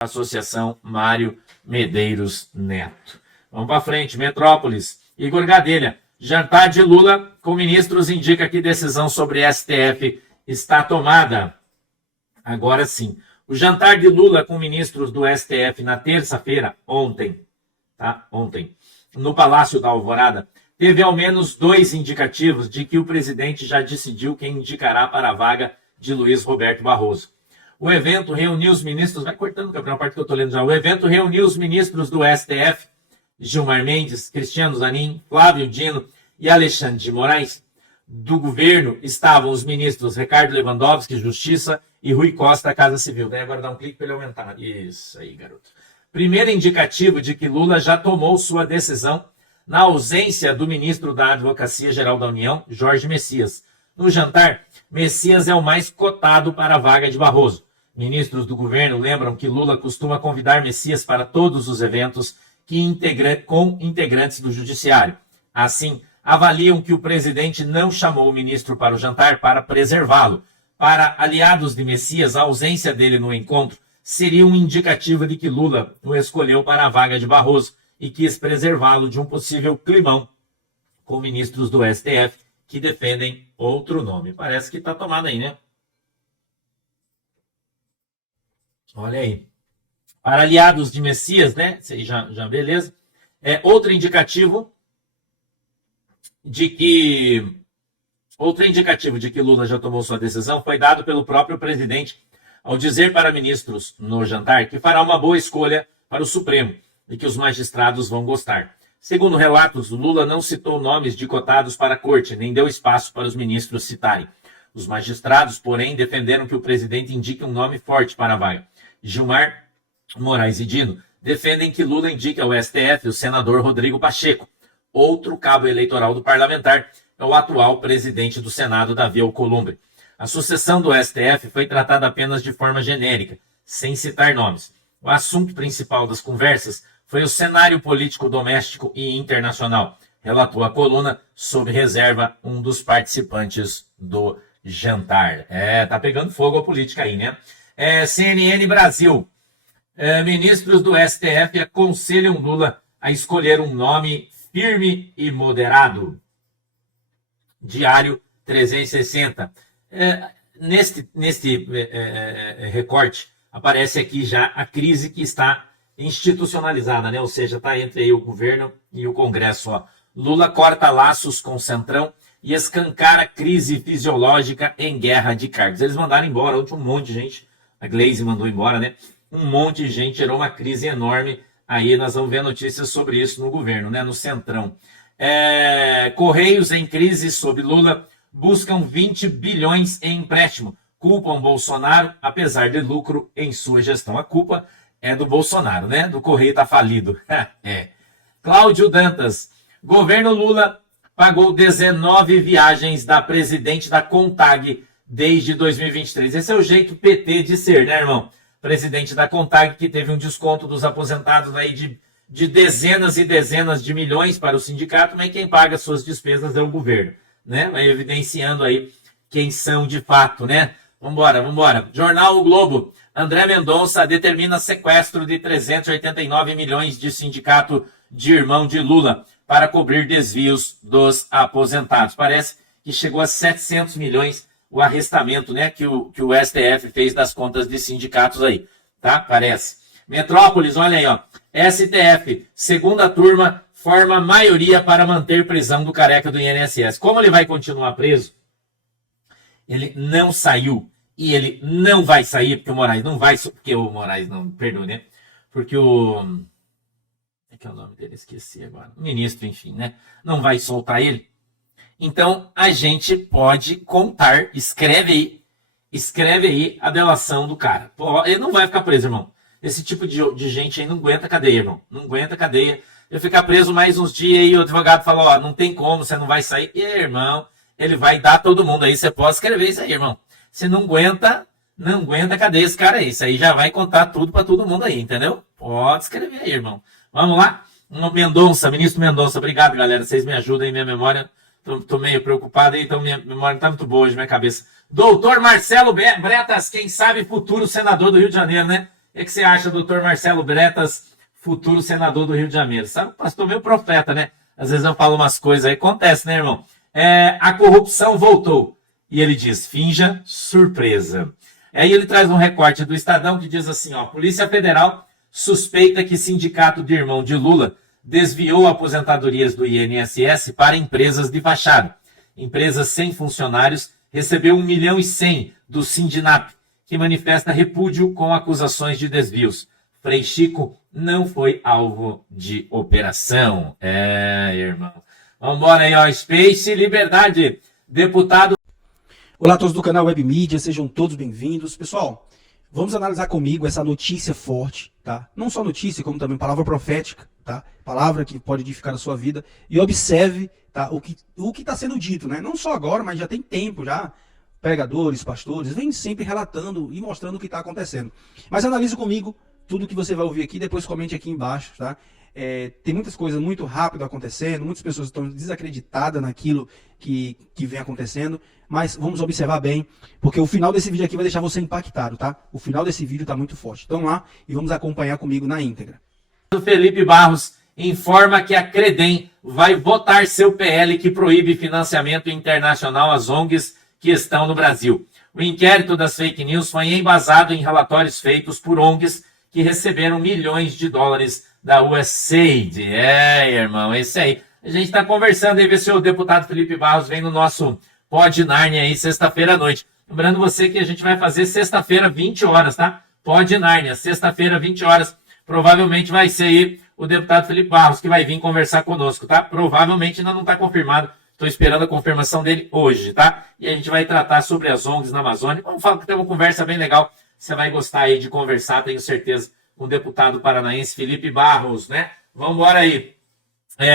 Associação Mário Medeiros Neto. Vamos para frente, Metrópolis. Igor Gadelha. Jantar de Lula com ministros indica que decisão sobre STF está tomada. Agora sim. O jantar de Lula com ministros do STF na terça-feira, ontem, no Palácio da Alvorada, teve ao menos 2 indicativos de que o presidente já decidiu quem indicará para a vaga de Luiz Roberto Barroso. O evento reuniu os ministros... Vai cortando, Gabriel, a parte que eu estou lendo já. O evento reuniu os ministros do STF, Gilmar Mendes, Cristiano Zanin, Flávio Dino e Alexandre de Moraes. Do governo estavam os ministros Ricardo Lewandowski, Justiça, e Rui Costa, Casa Civil. Daí agora dá um clique para ele aumentar. Isso aí, garoto. Primeiro indicativo de que Lula já tomou sua decisão na ausência do ministro da Advocacia Geral da União, Jorge Messias. No jantar, Messias é o mais cotado para a vaga de Barroso. Ministros do governo lembram que Lula costuma convidar Messias para todos os eventos com integrantes do judiciário. Assim, avaliam que o presidente não chamou o ministro para o jantar para preservá-lo. Para aliados de Messias, a ausência dele no encontro seria um indicativo de que Lula o escolheu para a vaga de Barroso e quis preservá-lo de um possível climão com ministros do STF que defendem outro nome. Parece que está tomado aí, né? Olha aí. Para aliados de Messias, né? Isso aí já beleza. Outro indicativo de que Lula já tomou sua decisão foi dado pelo próprio presidente ao dizer para ministros no jantar que fará uma boa escolha para o Supremo e que os magistrados vão gostar. Segundo relatos, Lula não citou nomes de cotados para a corte, nem deu espaço para os ministros citarem. Os magistrados, porém, defenderam que o presidente indique um nome forte para a vaga. Gilmar, Moraes e Dino defendem que Lula indique ao STF o senador Rodrigo Pacheco. Outro cabo eleitoral do parlamentar é o atual presidente do Senado, Davi Alcolumbre. A sucessão do STF foi tratada apenas de forma genérica, sem citar nomes. O assunto principal das conversas foi o cenário político doméstico e internacional, relatou a coluna, sob reserva, um dos participantes do jantar. Tá pegando fogo a política aí, né? CNN Brasil. Ministros do STF aconselham Lula a escolher um nome firme e moderado. Diário 360. Neste recorte, aparece aqui já a crise que está institucionalizada, né? Ou seja, está entre aí o governo e o Congresso. Ó. Lula corta laços com o Centrão e escancara crise fisiológica em guerra de cargos. Eles mandaram embora, um monte de gente, a Glaze mandou embora, né? Um monte de gente, gerou uma crise enorme. Aí nós vamos ver notícias sobre isso no governo, né? No Centrão. Correios em crise sob Lula buscam 20 bilhões em empréstimo. Culpam Bolsonaro, apesar de lucro em sua gestão. A culpa é do Bolsonaro, né? Do Correio tá falido. Cláudio Dantas. Governo Lula pagou 19 viagens da presidente da CONTAG desde 2023. Esse é o jeito PT de ser, né, irmão? Presidente da CONTAG, que teve um desconto dos aposentados aí de dezenas e dezenas de milhões para o sindicato, mas quem paga suas despesas é o governo, né? Vai evidenciando aí quem são de fato, né? Vambora. Jornal O Globo. André Mendonça determina sequestro de 389 milhões de sindicato de irmão de Lula para cobrir desvios dos aposentados. Parece que chegou a 700 milhões o arrestamento, né, que o STF fez das contas de sindicatos aí, tá? Parece. Metrópolis, olha aí, ó. STF, segunda turma, forma maioria para manter prisão do careca do INSS. Como ele vai continuar preso? Ele não saiu. E ele não vai sair, porque o Moraes não vai... Porque o Moraes não... Perdoe, né? Porque o... que é o nome dele? Esqueci agora. O ministro, enfim, né? Não vai soltar ele. Então, a gente pode contar, escreve aí a delação do cara. Pô, ele não vai ficar preso, irmão. Esse tipo de gente aí não aguenta cadeia, irmão. Não aguenta cadeia. Ele ficar preso mais uns dias e o advogado fala, não tem como, você não vai sair. E, irmão, ele vai dar todo mundo aí. Você pode escrever isso aí, irmão. Você não aguenta cadeia esse cara aí. Isso aí já vai contar tudo pra todo mundo aí, entendeu? Pode escrever aí, irmão. Vamos lá? Ministro Mendonça, obrigado, galera. Vocês me ajudam aí, minha memória... Tô meio preocupado aí, então minha memória não tá muito boa hoje, minha cabeça. Doutor Marcelo Bretas, quem sabe futuro senador do Rio de Janeiro, né? O que você acha, doutor Marcelo Bretas, futuro senador do Rio de Janeiro? Sabe, pastor meio profeta, né? Às vezes eu falo umas coisas aí, acontece, né, irmão? A corrupção voltou. E ele diz, finja surpresa. Aí ele traz um recorte do Estadão que diz assim, ó, Polícia Federal suspeita que sindicato de irmão de Lula desviou aposentadorias do INSS para empresas de fachada. Empresas sem funcionários recebeu 1,1 milhão do Sindinap, que manifesta repúdio com acusações de desvios. Frei Chico não foi alvo de operação. Irmão. Vamos embora aí, ó. Space Liberdade. Deputado. Olá a todos do canal Web Mídia, sejam todos bem-vindos. Pessoal, vamos analisar comigo essa notícia forte, tá? Não só notícia, como também palavra profética, tá? Palavra que pode edificar a sua vida. E observe, tá? O que está sendo dito, né? Não só agora, mas já tem tempo já. Pregadores, pastores, vêm sempre relatando e mostrando o que está acontecendo. Mas analise comigo tudo que você vai ouvir aqui, depois comente aqui embaixo, tá? Tem muitas coisas muito rápido acontecendo, muitas pessoas estão desacreditadas naquilo que vem acontecendo, mas vamos observar bem, porque o final desse vídeo aqui vai deixar você impactado, tá? O final desse vídeo está muito forte. Então lá e vamos acompanhar comigo na íntegra. O Felipe Barros informa que a Credem vai votar seu PL que proíbe financiamento internacional às ONGs que estão no Brasil. O inquérito das fake news foi embasado em relatórios feitos por ONGs que receberam milhões de dólares da USAID. Irmão, é isso aí. A gente está conversando aí, ver se o deputado Felipe Barros vem no nosso Pod Nárnia aí, sexta-feira à noite. Lembrando você que a gente vai fazer sexta-feira, 20 horas, tá? Pod Nárnia, sexta-feira, 20 horas. Provavelmente vai ser aí o deputado Felipe Barros que vai vir conversar conosco, tá? Provavelmente ainda não está confirmado. Estou esperando a confirmação dele hoje, tá? E a gente vai tratar sobre as ONGs na Amazônia. Vamos falar que tem uma conversa bem legal. Você vai gostar aí de conversar, tenho certeza, com o deputado paranaense Felipe Barros, né? Vamos embora aí.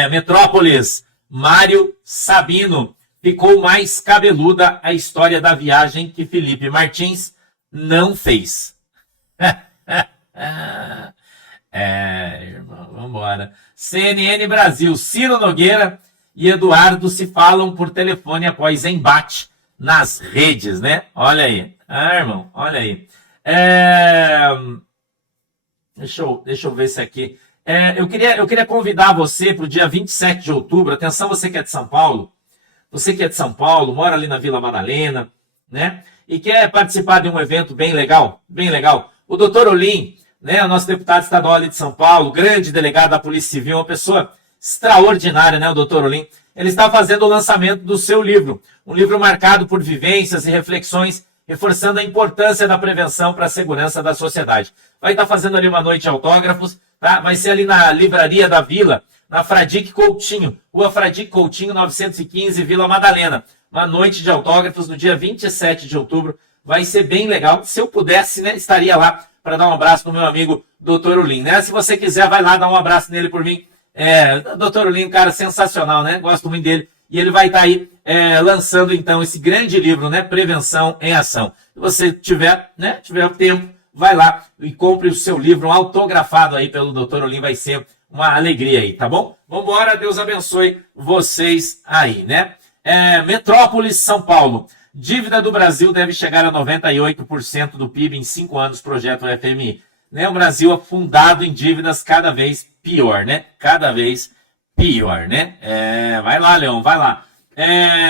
Metrópolis, Mário Sabino. Ficou mais cabeluda a história da viagem que Felipe Martins não fez. Irmão, vamos embora. CNN Brasil, Ciro Nogueira e Eduardo se falam por telefone após embate nas redes, né? Olha aí. Irmão, olha aí. Deixa eu ver isso aqui. Eu queria convidar você para o dia 27 de outubro. Atenção, você que é de São Paulo. Você que é de São Paulo, mora ali na Vila Madalena, né? E quer participar de um evento bem legal, bem legal. O doutor Olim, né? O nosso deputado estadual ali de São Paulo, grande delegado da Polícia Civil, uma pessoa extraordinária, né? O doutor Olim. Ele está fazendo o lançamento do seu livro. Um livro marcado por vivências e reflexões, reforçando a importância da prevenção para a segurança da sociedade. Vai estar fazendo ali uma noite de autógrafos, tá? Vai ser ali na Livraria da Vila, na Fradique Coutinho, Rua Fradique Coutinho, 915, Vila Madalena. Uma noite de autógrafos no dia 27 de outubro. Vai ser bem legal. Se eu pudesse, né, estaria lá para dar um abraço no meu amigo Dr. Ulim, né? Se você quiser, vai lá dar um abraço nele por mim. Dr. Ulim, um cara sensacional, né? Gosto muito dele. E ele vai estar aí lançando, então, esse grande livro, né? Prevenção em Ação. Se você tiver tempo, vai lá e compre o seu livro autografado aí pelo Dr. Olim. Vai ser uma alegria aí, tá bom? Vambora, Deus abençoe vocês aí, né? Metrópolis, São Paulo. Dívida do Brasil deve chegar a 98% do PIB em 5 anos, projeto FMI. Né? O Brasil afundado em dívidas cada vez pior, né? Cada vez pior, né? Vai lá, Leão, vai lá.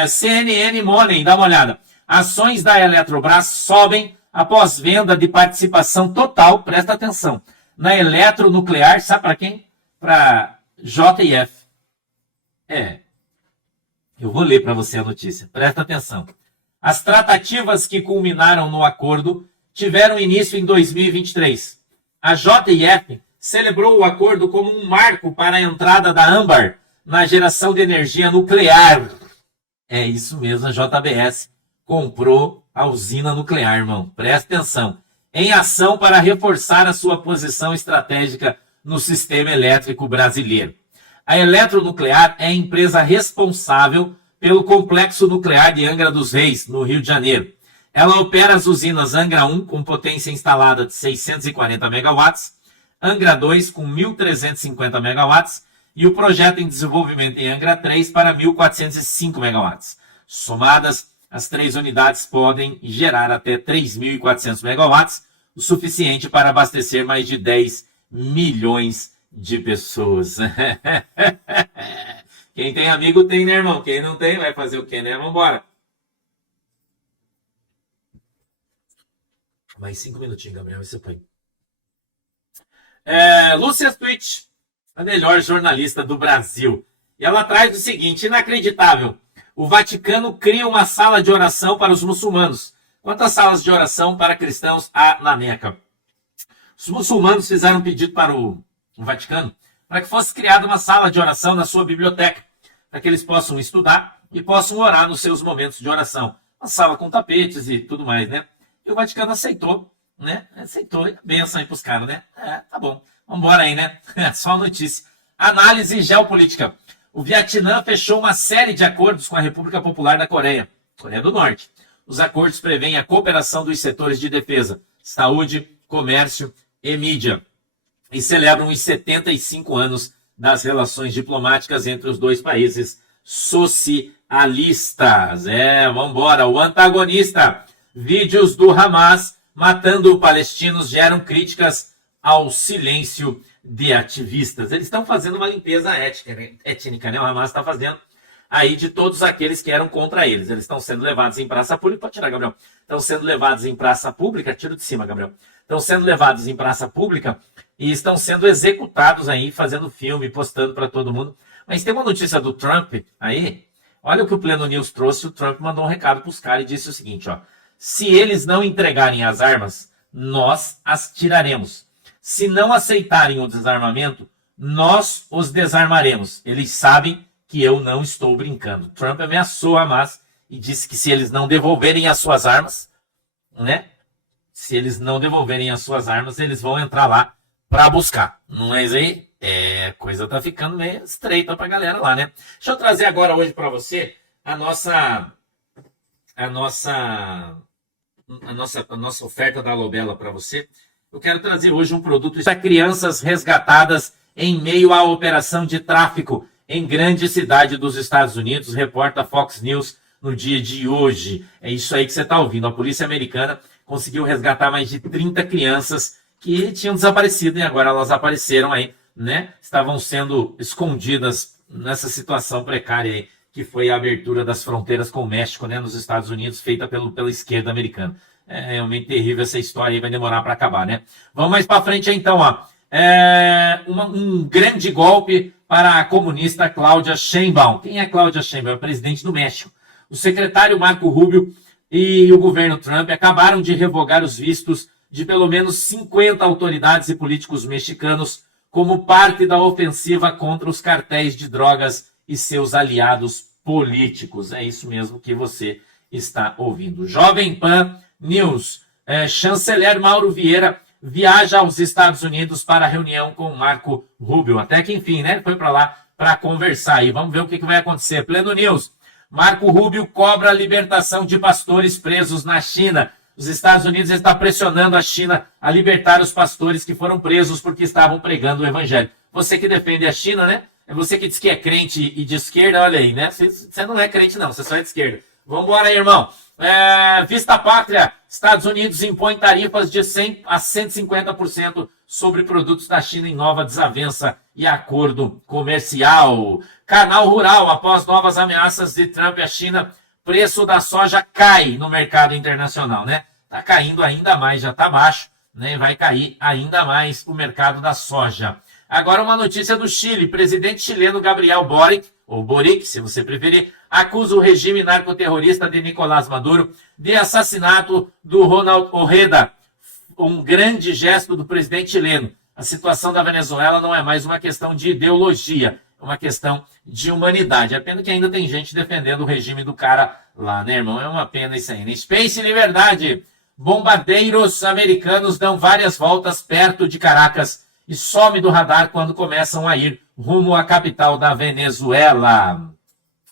CNN Money, dá uma olhada. Ações da Eletrobras sobem após venda de participação total, presta atenção, na eletronuclear, sabe para quem? Para JF. Eu vou ler para você a notícia, presta atenção. As tratativas que culminaram no acordo tiveram início em 2023. A JF celebrou o acordo como um marco para a entrada da Âmbar na geração de energia nuclear. É isso mesmo, a JBS comprou a usina nuclear, irmão. Presta atenção. Em ação para reforçar a sua posição estratégica no sistema elétrico brasileiro. A Eletronuclear é a empresa responsável pelo complexo nuclear de Angra dos Reis, no Rio de Janeiro. Ela opera as usinas Angra 1, com potência instalada de 640 megawatts, Angra 2, com 1.350 megawatts, e o projeto em desenvolvimento em Angra 3 para 1.405 megawatts. Somadas, as 3 unidades podem gerar até 3.400 megawatts, o suficiente para abastecer mais de 10 milhões de pessoas. Quem tem amigo tem, né, irmão? Quem não tem vai fazer o quê, né? Vambora. Mais 5 minutinhos, Gabriel, você põe. Lúcia Twitch, a melhor jornalista do Brasil. E ela traz o seguinte, inacreditável. O Vaticano cria uma sala de oração para os muçulmanos. Quantas salas de oração para cristãos há na Meca? Os muçulmanos fizeram um pedido para o Vaticano para que fosse criada uma sala de oração na sua biblioteca, para que eles possam estudar e possam orar nos seus momentos de oração. Uma sala com tapetes e tudo mais, né? E o Vaticano aceitou, né? Aceitou. Benção aí pros caras, né? Tá bom. Vambora aí, né? Só a notícia. Análise geopolítica. O Vietnã fechou uma série de acordos com a República Popular da Coreia do Norte. Os acordos prevêem a cooperação dos setores de defesa, saúde, comércio e mídia. E celebram os 75 anos das relações diplomáticas entre os dois países socialistas. Vambora. O antagonista. Vídeos do Hamas matando palestinos geram críticas ao silêncio de ativistas. Eles estão fazendo uma limpeza étnica, né? O Hamas está fazendo aí de todos aqueles que eram contra eles. Eles estão sendo levados em praça pública. Pode tirar, Gabriel. Estão sendo levados em praça pública. Tiro de cima, Gabriel. Estão sendo levados em praça pública e estão sendo executados aí, fazendo filme, postando para todo mundo. Mas tem uma notícia do Trump aí. Olha o que o Pleno News trouxe. O Trump mandou um recado para os caras e disse o seguinte, ó. Se eles não entregarem as armas, nós as tiraremos. Se não aceitarem o desarmamento, nós os desarmaremos. Eles sabem que eu não estou brincando. Trump ameaçou a Hamas e disse que se eles não devolverem as suas armas, né? Se eles não devolverem as suas armas, eles vão entrar lá para buscar. Mas aí, a coisa tá ficando meio estreita pra galera lá, né? Deixa eu trazer agora hoje para você a nossa oferta da Alobela para você. Eu quero trazer hoje um produto para crianças resgatadas em meio à operação de tráfico em grande cidade dos Estados Unidos, reporta Fox News no dia de hoje. É isso aí que você está ouvindo. A polícia americana conseguiu resgatar mais de 30 crianças que tinham desaparecido e agora elas apareceram aí, né? Estavam sendo escondidas nessa situação precária aí, que foi a abertura das fronteiras com o México, né, nos Estados Unidos, feita pela esquerda americana. É realmente terrível essa história e vai demorar para acabar, né? Vamos mais para frente aí, então, ó. Um grande golpe para a comunista Cláudia Sheinbaum. Quem é Cláudia Sheinbaum? É o presidente do México. O secretário Marco Rubio e o governo Trump acabaram de revogar os vistos de pelo menos 50 autoridades e políticos mexicanos como parte da ofensiva contra os cartéis de drogas e seus aliados políticos. É isso mesmo que você está ouvindo. Jovem Pan News. Chanceler Mauro Vieira viaja aos Estados Unidos para a reunião com Marco Rubio. Até que enfim, né? Foi para lá para conversar. E vamos ver o que vai acontecer. Pleno News. Marco Rubio cobra a libertação de pastores presos na China. Os Estados Unidos está pressionando a China a libertar os pastores que foram presos porque estavam pregando o evangelho. Você que defende a China, né? É você que diz que é crente e de esquerda, olha aí, né? Você não é crente não, você só é de esquerda. Vambora aí, irmão. Vista Pátria. Estados Unidos impõe tarifas de 100% a 150% sobre produtos da China em nova desavença e acordo comercial. Canal Rural. Após novas ameaças de Trump à China, preço da soja cai no mercado internacional, né? Tá caindo ainda mais, já tá baixo, né? Vai cair ainda mais o mercado da soja. Agora uma notícia do Chile. Presidente chileno Gabriel Boric, ou Boric, se você preferir, acusa o regime narcoterrorista de Nicolás Maduro de assassinato do Ronald Ojeda. Um grande gesto do presidente chileno. A situação da Venezuela não é mais uma questão de ideologia, é uma questão de humanidade. É pena que ainda tem gente defendendo o regime do cara lá, né, irmão? É uma pena isso aí, né? Space Liberdade. Bombardeiros americanos dão várias voltas perto de Caracas e some do radar quando começam a ir rumo à capital da Venezuela.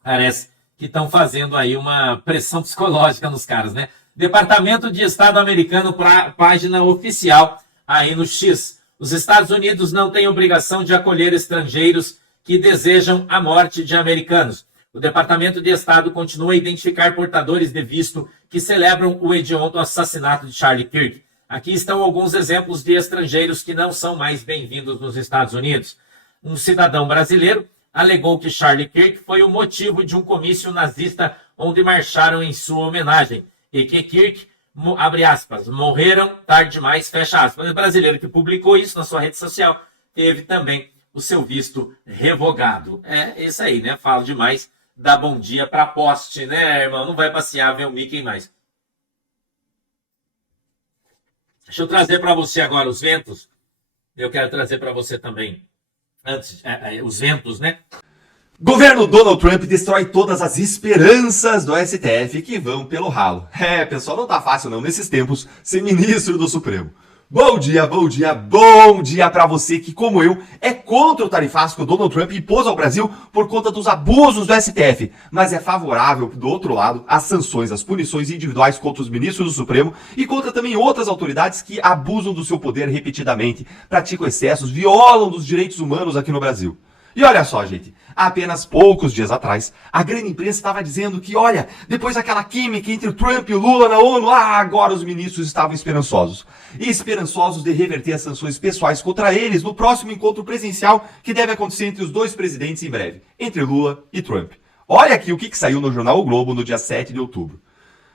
Parece que estão fazendo aí uma pressão psicológica nos caras, né? Departamento de Estado americano, página oficial aí no X. Os Estados Unidos não têm obrigação de acolher estrangeiros que desejam a morte de americanos. O Departamento de Estado continua a identificar portadores de visto que celebram o hediondo assassinato de Charlie Kirk. Aqui estão alguns exemplos de estrangeiros que não são mais bem-vindos nos Estados Unidos. Um cidadão brasileiro alegou que Charlie Kirk foi o motivo de um comício nazista onde marcharam em sua homenagem e que Kirk, abre aspas, morreram tarde demais, fecha aspas. O brasileiro que publicou isso na sua rede social teve também o seu visto revogado. É isso aí, né? Falo demais, dá bom dia pra poste, né, irmão? Não vai passear, ver o Mickey mais. Deixa eu trazer para você agora os ventos. Eu quero trazer para você também, antes, os ventos, né? Governo Donald Trump destrói todas as esperanças do STF que vão pelo ralo. Pessoal, não tá fácil não nesses tempos ser ministro do Supremo. Bom dia pra você que, como eu, é contra o tarifaço que o Donald Trump impôs ao Brasil por conta dos abusos do STF, mas é favorável, do outro lado, às sanções, às punições individuais contra os ministros do Supremo e contra também outras autoridades que abusam do seu poder repetidamente, praticam excessos, violam dos direitos humanos aqui no Brasil. E olha só, gente, há apenas poucos dias atrás, a grande imprensa estava dizendo que, olha, depois daquela química entre o Trump e o Lula na ONU, agora os ministros estavam esperançosos. E esperançosos de reverter as sanções pessoais contra eles no próximo encontro presencial que deve acontecer entre os dois presidentes em breve, entre Lula e Trump. Olha aqui o que saiu no jornal O Globo no dia 7 de outubro.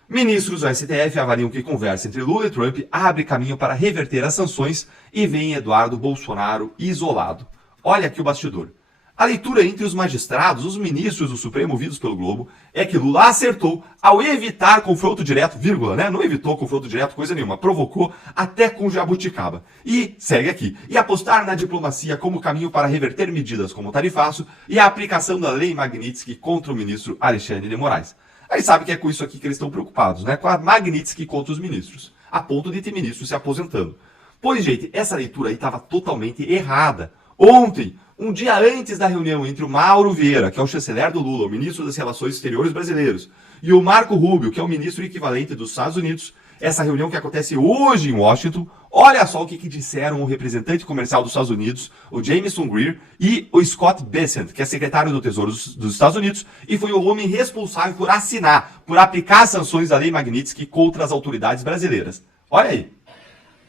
Ministros do STF avaliam que conversa entre Lula e Trump abre caminho para reverter as sanções e vem Eduardo Bolsonaro isolado. Olha aqui o bastidor. A leitura entre os magistrados, os ministros do Supremo ouvidos pelo Globo, é que Lula acertou ao evitar confronto direto, vírgula, né? Não evitou confronto direto, coisa nenhuma, provocou até com jabuticaba. E, segue aqui, e apostar na diplomacia como caminho para reverter medidas como o tarifaço e a aplicação da lei Magnitsky contra o ministro Alexandre de Moraes. Aí sabe que é com isso aqui que eles estão preocupados, né? Com a Magnitsky contra os ministros, a ponto de ter ministros se aposentando. Pois, gente, essa leitura aí estava totalmente errada. Ontem, um dia antes da reunião entre o Mauro Vieira, que é o chanceler do Lula, o ministro das Relações Exteriores brasileiros, e o Marco Rubio, que é o ministro equivalente dos Estados Unidos, essa reunião que acontece hoje em Washington, olha só o que disseram o representante comercial dos Estados Unidos, o Jamieson Greer, e o Scott Bessent, que é secretário do Tesouro dos Estados Unidos, e foi o homem responsável por assinar, por aplicar as sanções da Lei Magnitsky contra as autoridades brasileiras. Olha aí.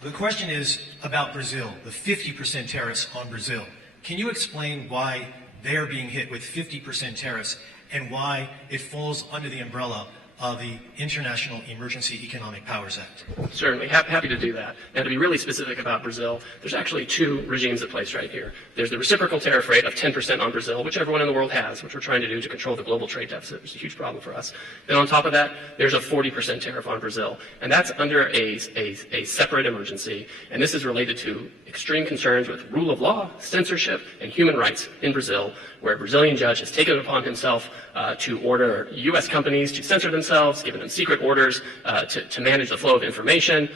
The question is about Brazil, the 50% tariffs on Brazil. Can you explain why they're being hit with 50% tariffs and why it falls under the umbrella of the International Emergency Economic Powers Act? Certainly, happy to do that. And to be really specific about Brazil, there's actually two regimes at place right here. There's the reciprocal tariff rate of 10% on Brazil, which everyone in the world has, which we're trying to do to control the global trade deficit, which is a huge problem for us. Then on top of that, there's a 40% tariff on Brazil. And that's under a separate emergency. And this is related to extreme concerns with rule of law, censorship, and human rights in Brazil, where a Brazilian judge has taken it upon himself to order U.S. companies to censor themselves, given them secret orders to manage the flow of information,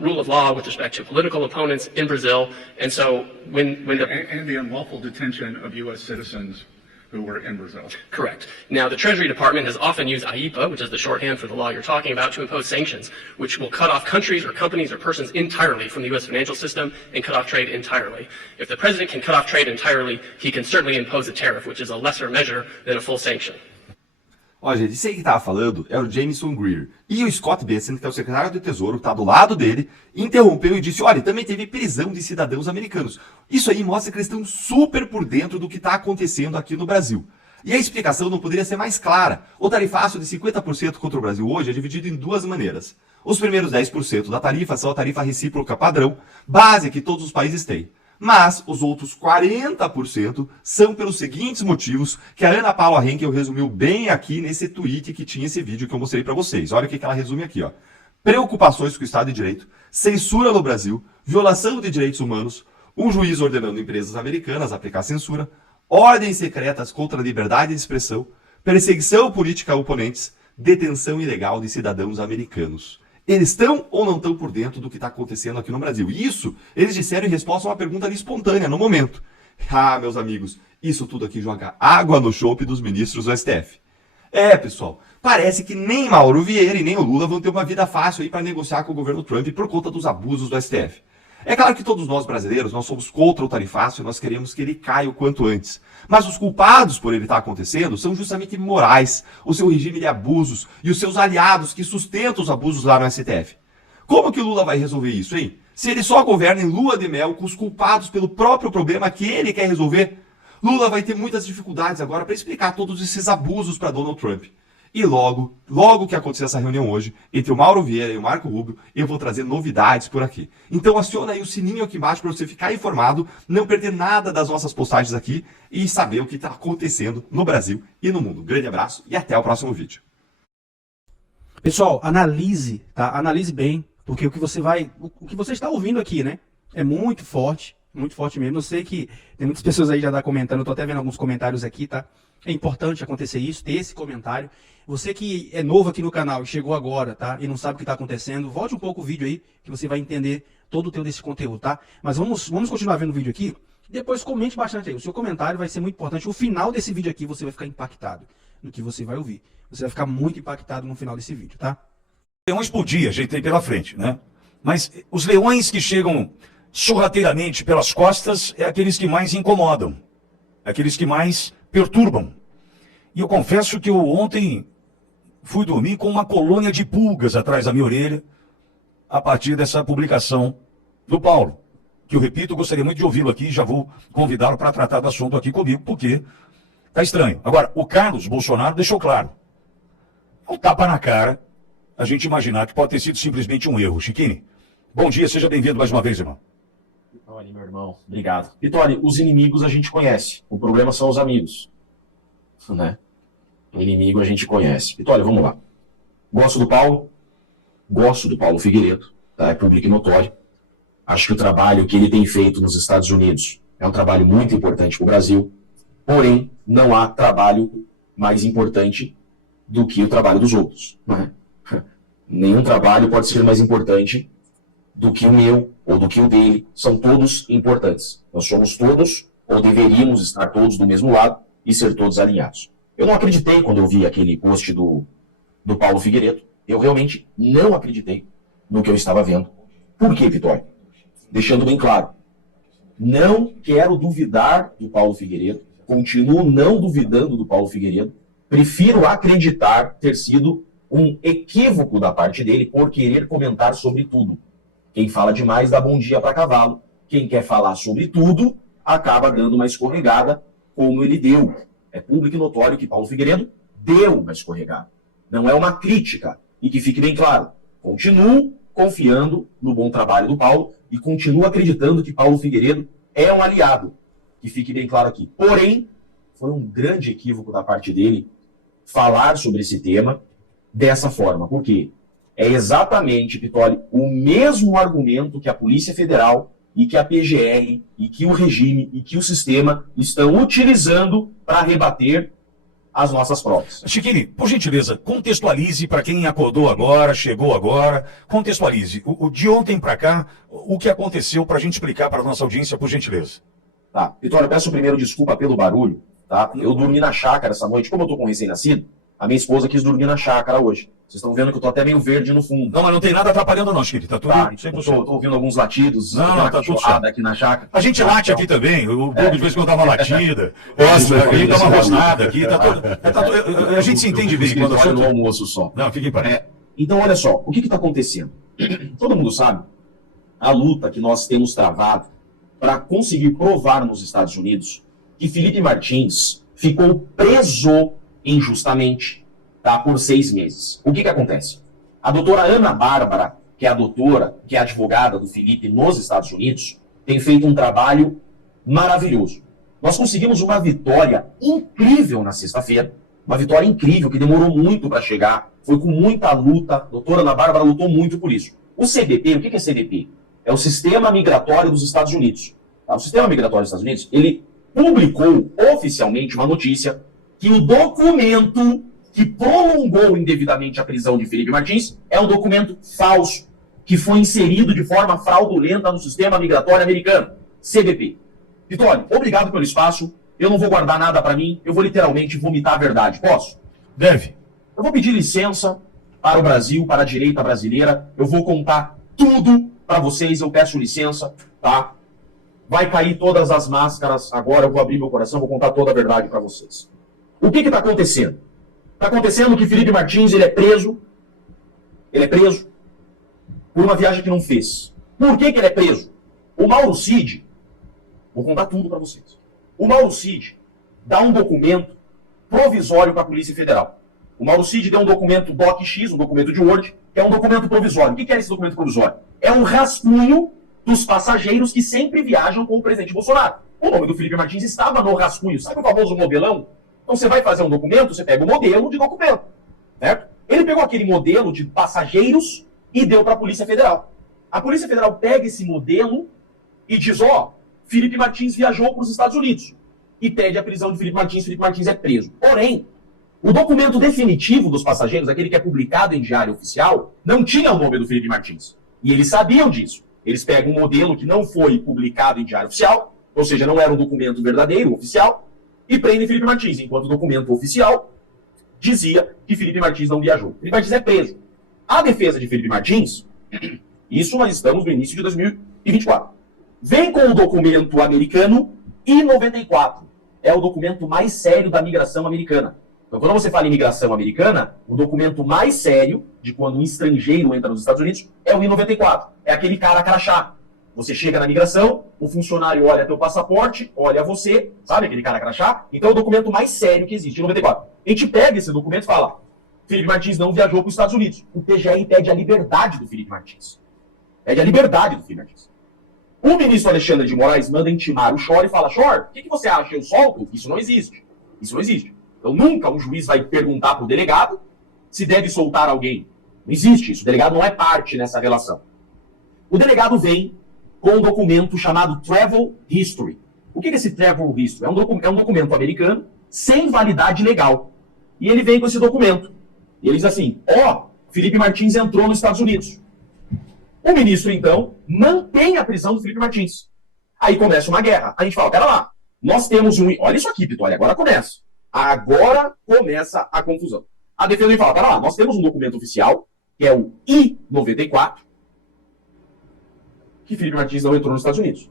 rule of law with respect to political opponents in Brazil. And so when the unlawful detention of U.S. citizens who were in Brazil. Correct. Now, the Treasury Department has often used AIPA, which is the shorthand for the law you're talking about, to impose sanctions, which will cut off countries or companies or persons entirely from the U.S. financial system and cut off trade entirely. If the president can cut off trade entirely, he can certainly impose a tariff, which is a lesser measure than a full sanction. Ó, gente, isso aí que tava falando é o Jamieson Greer. E o Scott Bessent, que é o secretário do Tesouro, que tá do lado dele, interrompeu e disse, olha, também teve prisão de cidadãos americanos. Isso aí mostra que eles estão super por dentro do que está acontecendo aqui no Brasil. E a explicação não poderia ser mais clara. O tarifaço de 50% contra o Brasil hoje é dividido em duas maneiras. Os primeiros 10% da tarifa são a tarifa recíproca padrão, base que todos os países têm. Mas os outros 40% são pelos seguintes motivos que a Ana Paula Henkel resumiu bem aqui nesse tweet que tinha esse vídeo que eu mostrei para vocês. Olha o que ela resume aqui, ó. Preocupações com o Estado de Direito, censura no Brasil, violação de direitos humanos, um juiz ordenando empresas americanas a aplicar censura, ordens secretas contra a liberdade de expressão, perseguição política a oponentes, detenção ilegal de cidadãos americanos. Eles estão ou não estão por dentro do que está acontecendo aqui no Brasil? Isso eles disseram em resposta a uma pergunta ali espontânea, no momento. Ah, meus amigos, isso tudo aqui joga água no chope dos ministros do STF. Pessoal, parece que nem Mauro Vieira e nem o Lula vão ter uma vida fácil aí para negociar com o governo Trump por conta dos abusos do STF. É claro que todos nós brasileiros, nós somos contra o tarifaço e nós queremos que ele caia o quanto antes. Mas os culpados por ele estar acontecendo são justamente Moraes, o seu regime de abusos e os seus aliados que sustentam os abusos lá no STF. Como que o Lula vai resolver isso, hein? Se ele só governa em lua de mel com os culpados pelo próprio problema que ele quer resolver, Lula vai ter muitas dificuldades agora para explicar todos esses abusos para Donald Trump. E logo que acontecer essa reunião hoje, entre o Mauro Vieira e o Marco Rubio, eu vou trazer novidades por aqui. Então aciona aí o sininho aqui embaixo para você ficar informado, não perder nada das nossas postagens aqui e saber o que está acontecendo no Brasil e no mundo. Grande abraço e até o próximo vídeo. Pessoal, analise, tá? Analise bem, porque o que você está ouvindo aqui, né? É muito forte mesmo. Eu sei que tem muitas pessoas aí já tá comentando, eu tô até vendo alguns comentários aqui, tá? É importante acontecer isso, ter esse comentário. Você que é novo aqui no canal e chegou agora, tá? E não sabe o que está acontecendo, volte um pouco o vídeo aí, que você vai entender todo o teu desse conteúdo, tá? Mas vamos continuar vendo o vídeo aqui. Depois comente bastante aí. O seu comentário vai ser muito importante. No final desse vídeo aqui, você vai ficar impactado no que você vai ouvir. Você vai ficar muito impactado no final desse vídeo, tá? Leões por dia, a gente tem pela frente, né? Mas os leões que chegam sorrateiramente pelas costas é aqueles que mais incomodam, aqueles que mais perturbam. E eu confesso que eu ontem fui dormir com uma colônia de pulgas atrás da minha orelha, a partir dessa publicação do Paulo, que eu repito, eu gostaria muito de ouvi-lo aqui, já vou convidá-lo para tratar do assunto aqui comigo, porque tá estranho. Agora, o Carlos Bolsonaro deixou claro, é um tapa na cara a gente imaginar que pode ter sido simplesmente um erro. Chiquini, bom dia, seja bem-vindo mais uma vez, irmão. Vitória, meu irmão, obrigado. Vitória, os inimigos a gente conhece, o problema são os amigos, né? O inimigo a gente conhece. Vitória, vamos lá. Gosto do Paulo Figueiredo, tá? É público e notório. Acho que o trabalho que ele tem feito nos Estados Unidos é um trabalho muito importante para o Brasil, porém, não há trabalho mais importante do que o trabalho dos outros, né? Nenhum trabalho pode ser mais importante do que o meu ou do que o dele. São todos importantes. Nós somos todos, ou deveríamos estar todos do mesmo lado e ser todos alinhados. Eu não acreditei quando eu vi aquele post do Paulo Figueiredo. Eu realmente não acreditei no que eu estava vendo. Por quê, Vitória? Deixando bem claro, não quero duvidar do Paulo Figueiredo, continuo não duvidando do Paulo Figueiredo, prefiro acreditar ter sido um equívoco da parte dele por querer comentar sobre tudo. Quem fala demais dá bom dia para cavalo, quem quer falar sobre tudo acaba dando uma escorregada, como ele deu. É público e notório que Paulo Figueiredo deu uma escorregada. Não é uma crítica. E que fique bem claro, continuo confiando no bom trabalho do Paulo e continuo acreditando que Paulo Figueiredo é um aliado. Que fique bem claro aqui. Porém, foi um grande equívoco da parte dele falar sobre esse tema dessa forma. Por quê? É exatamente, Pitoli, o mesmo argumento que a Polícia Federal e que a PGR, e que o regime, e que o sistema estão utilizando para rebater as nossas provas. Chiquini, por gentileza, contextualize para quem acordou agora, chegou agora, contextualize. De ontem para cá, o que aconteceu para a gente explicar para a nossa audiência, por gentileza. Tá, Vitória, peço primeiro desculpa pelo barulho, tá? Eu dormi na chácara essa noite, como eu tô com um recém-nascido, a minha esposa quis dormir na chácara hoje. Vocês estão vendo que eu tô até meio verde no fundo. Não, mas não tem nada atrapalhando não, Chiquini, tá tudo Tá, 100%. tô ouvindo alguns latidos, Não, tá tudo certo. aqui na chácara. A gente late aqui também, o Bogo de vez em quando dá uma latida, a gente dá uma rosnada aqui, a gente se entende bem quando no almoço só. Não, fique em paz. Então, olha só, o que está acontecendo? Todo mundo sabe a luta que nós temos travado para conseguir provar nos Estados Unidos que Felipe Martins ficou preso injustamente, tá, por 6 meses. O que acontece? A doutora Ana Bárbara, que é a doutora, que é a advogada do Felipe nos Estados Unidos, tem feito um trabalho maravilhoso. Nós conseguimos uma vitória incrível na sexta-feira, uma vitória incrível que demorou muito para chegar, foi com muita luta, a doutora Ana Bárbara lutou muito por isso. O CBP, o que é CBP? É o Sistema Migratório dos Estados Unidos. Tá? O Sistema Migratório dos Estados Unidos, ele publicou oficialmente uma notícia que o documento que prolongou indevidamente a prisão de Felipe Martins é um documento falso, que foi inserido de forma fraudulenta no Sistema Migratório Americano, CBP. Vitória, obrigado pelo espaço, eu não vou guardar nada para mim, eu vou literalmente vomitar a verdade, posso? Deve. Eu vou pedir licença para o Brasil, para a direita brasileira, eu vou contar tudo para vocês, eu peço licença, tá? Vai cair todas as máscaras, agora eu vou abrir meu coração, vou contar toda a verdade para vocês. O que está acontecendo? Está acontecendo que Felipe Martins ele é preso por uma viagem que não fez. Por que ele é preso? O Mauro Cid, vou contar tudo para vocês. O Mauro Cid dá um documento provisório para a Polícia Federal. O Mauro Cid deu um documento DocX, um documento de Word, que é um documento provisório. O que é esse documento provisório? É um rascunho dos passageiros que sempre viajam com o presidente Bolsonaro. O nome do Felipe Martins estava no rascunho. Sabe o famoso modelão? Então você vai fazer um documento, você pega o modelo de documento, certo? Ele pegou aquele modelo de passageiros e deu para a Polícia Federal. A Polícia Federal pega esse modelo e diz, Felipe Martins viajou para os Estados Unidos. E pede a prisão de Felipe Martins é preso. Porém, o documento definitivo dos passageiros, aquele que é publicado em diário oficial, não tinha o nome do Felipe Martins. E eles sabiam disso. Eles pegam um modelo que não foi publicado em diário oficial, ou seja, não era um documento verdadeiro, oficial, e prendem Felipe Martins, enquanto o documento oficial dizia que Felipe Martins não viajou. Felipe Martins é preso. A defesa de Felipe Martins, isso nós estamos no início de 2024, vem com o documento americano I-94. É o documento mais sério da migração americana. Então, quando você fala em migração americana, o documento mais sério de quando um estrangeiro entra nos Estados Unidos é o I-94. É aquele cara crachá. Você chega na migração, o funcionário olha teu passaporte, olha você, sabe aquele cara crachá? Então é o documento mais sério que existe, I-94. A gente pega esse documento e fala, Felipe Martins não viajou para os Estados Unidos. O TGR pede a liberdade do Felipe Martins. Pede a liberdade do Felipe Martins. O ministro Alexandre de Moraes manda intimar o Shor e fala, Shor, o que você acha? Eu solto? Isso não existe. Isso não existe. Então nunca um juiz vai perguntar para o delegado se deve soltar alguém. Não existe isso. O delegado não é parte nessa relação. O delegado vem com um documento chamado Travel History. O que é esse Travel History? É um documento americano sem validade legal. E ele vem com esse documento. E ele diz assim, Felipe Martins entrou nos Estados Unidos. O ministro, então, mantém a prisão do Felipe Martins. Aí começa uma guerra. A gente fala, pera lá, nós temos um... Olha isso aqui, Pitória, agora começa. Agora começa a confusão. A defesa fala, pera lá, nós temos um documento oficial, que é o I-94, que Felipe Martins não entrou nos Estados Unidos.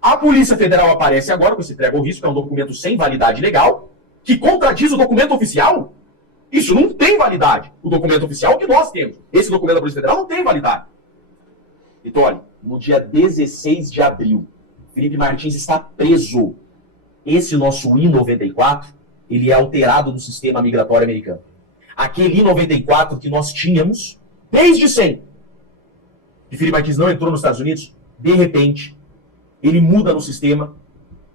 A Polícia Federal aparece agora com esse Travel History, que é um documento sem validade legal, que contradiz o documento oficial. Isso não tem validade. O documento oficial que nós temos. Esse documento da Polícia Federal não tem validade. Vitória, no dia 16 de abril, Felipe Martins está preso. Esse nosso I-94, ele é alterado no sistema migratório americano. Aquele I-94 que nós tínhamos desde sempre. E Felipe Martins não entrou nos Estados Unidos, de repente, ele muda no sistema,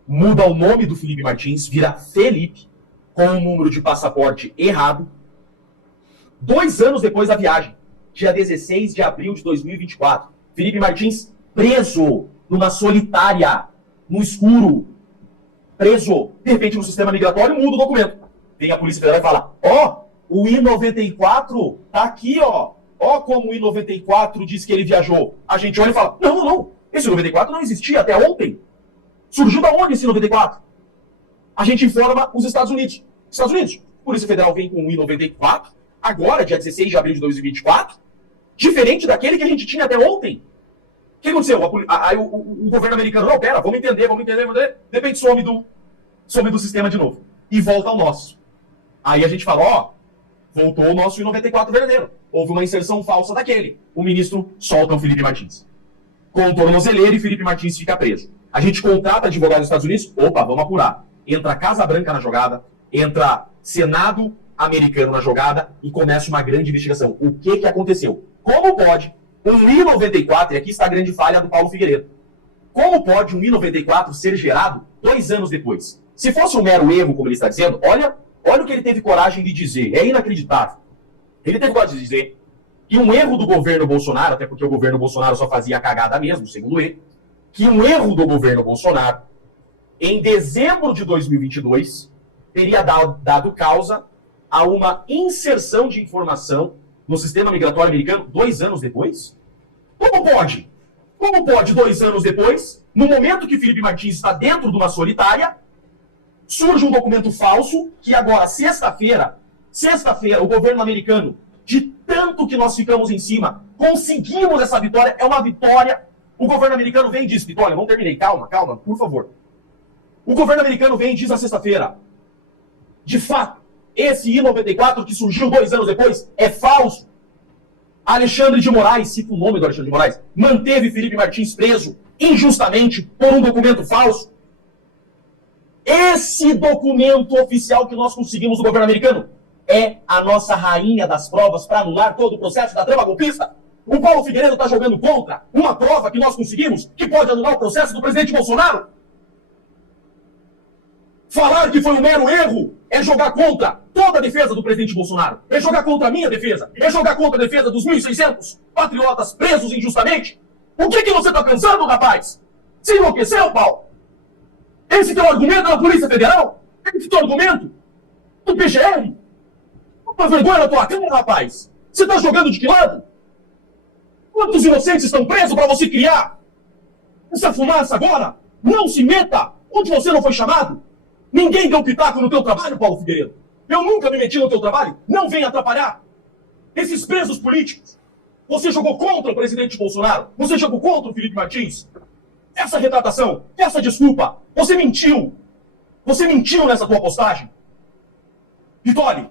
muda o nome do Felipe Martins, vira Felipe, com um número de passaporte errado. 2 anos depois da viagem, dia 16 de abril de 2024, Felipe Martins preso numa solitária, no escuro, preso. De repente, no sistema migratório, muda o documento. Vem a Polícia Federal e fala, o I-94 tá aqui, como o I-94 diz que ele viajou. A gente olha e fala, não, esse I-94 não existia até ontem. Surgiu da onde esse I-94? A gente informa os Estados Unidos. Estados Unidos, Polícia Federal vem com o I-94, agora, dia 16 de abril de 2024, diferente daquele que a gente tinha até ontem. O que aconteceu? Aí o governo americano, não, pera, vamos entender. De repente some do sistema de novo. E volta ao nosso. Aí a gente fala, voltou o nosso I-94 verdadeiro. Houve uma inserção falsa daquele. O ministro solta o Felipe Martins. Com tornozeleira e Felipe Martins fica preso. A gente contrata advogado nos Estados Unidos, vamos apurar. Entra a Casa Branca na jogada, entra Senado americano na jogada e começa uma grande investigação. O que aconteceu? Como pode um I-94, e aqui está a grande falha do Paulo Figueiredo, como pode um I-94 ser gerado 2 anos depois? Se fosse um mero erro, como ele está dizendo, olha o que ele teve coragem de dizer, é inacreditável. Ele teve coragem de dizer que um erro do governo Bolsonaro, até porque o governo Bolsonaro só fazia cagada mesmo, segundo ele, que um erro do governo Bolsonaro, em dezembro de 2022, teria dado causa a uma inserção de informação no sistema migratório americano 2 anos depois? Como pode? Como pode, 2 anos depois, no momento que Felipe Martins está dentro de uma solitária, surge um documento falso que agora, sexta-feira, o governo americano, de tanto que nós ficamos em cima, conseguimos essa vitória, é uma vitória. O governo americano vem e diz, Vitória, não terminei, calma, por favor. O governo americano vem e diz na sexta-feira, de fato, esse I-94 que surgiu 2 anos depois é falso. Alexandre de Moraes, cita o nome do Alexandre de Moraes, manteve Felipe Martins preso injustamente por um documento falso. Esse documento oficial que nós conseguimos do governo americano é a nossa rainha das provas para anular todo o processo da trama golpista. O Paulo Figueiredo está jogando contra uma prova que nós conseguimos que pode anular o processo do presidente Bolsonaro. Falar que foi um mero erro é jogar contra toda a defesa do presidente Bolsonaro. É jogar contra a minha defesa. É jogar contra a defesa dos 1.600 patriotas presos injustamente. O que você está pensando, rapaz? Se enlouqueceu, Paulo? Esse teu argumento é da Polícia Federal? Esse teu argumento? Do PGR? Uma vergonha na tua cara, rapaz. Você está jogando de que lado? Quantos inocentes estão presos para você criar essa fumaça agora? Não se meta onde você não foi chamado. Ninguém deu pitaco no teu trabalho, Paulo Figueiredo. Eu nunca me meti no teu trabalho. Não venha atrapalhar. Esses presos políticos. Você jogou contra o presidente Bolsonaro. Você jogou contra o Felipe Martins. Essa retratação, essa desculpa, você mentiu. Você mentiu nessa tua postagem. Vitório,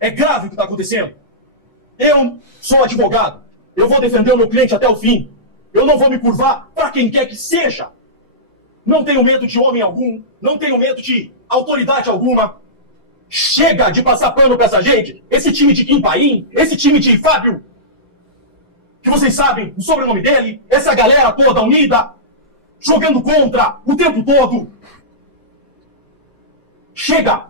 é grave o que está acontecendo. Eu sou advogado. Eu vou defender o meu cliente até o fim. Eu não vou me curvar para quem quer que seja. Não tenho medo de homem algum. Não tenho medo de autoridade alguma. Chega de passar pano para essa gente. Esse time de Kim Paim, esse time de Fábio, que vocês sabem o sobrenome dele, essa galera toda unida, jogando contra o tempo todo. Chega!